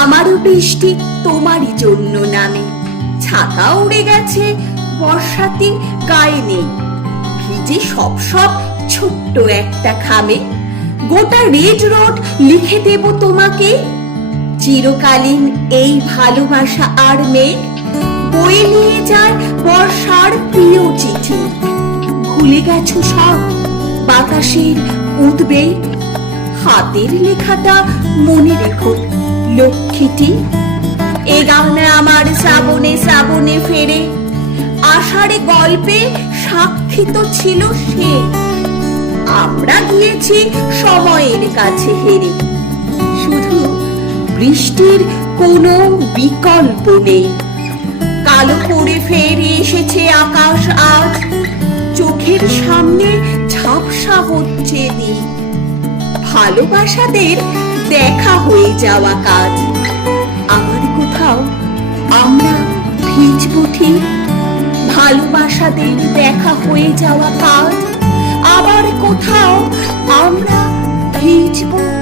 আমারও বৃষ্টি তোমারই জন্য নামে ছাতা উড়ে গেছে বর্ষাতে গায়ে নেই ভিজে সব সব ছোট্ট একটা খামে গোটা রেড রোড লিখে দেব তোমাকে চিরকালীন এই ভালোবাসা আর মেঘ বই নিয়ে যায় বর্ষার প্রিয় চিঠি ভুলে গেছো সব বাতাসের উদ্বেগ হাতের লেখাটা মনে রেখো লক্ষ্মীটি এ গান আমার শ্রাবণে শ্রাবণে ফেরে আষাঢ়ে গল্পে সাক্ষিত ছিল সে আমরা গিয়েছি সময়ের কাছে হেরে শুধু বৃষ্টির কোনো বিকল্প নেই কালো করে ফেরে এসেছে আকাশ আজ চোখের সামনে ঝাপসা হচ্ছে দিক ভালোবাসাদের দেখা হয়ে যাওয়া কাজ আমার কোথাও আমরা ভিজব ঠিক ভালোবাসাদের দেখা হয়ে যাওয়া কাজ আবার কোথাও আমরা ভিজব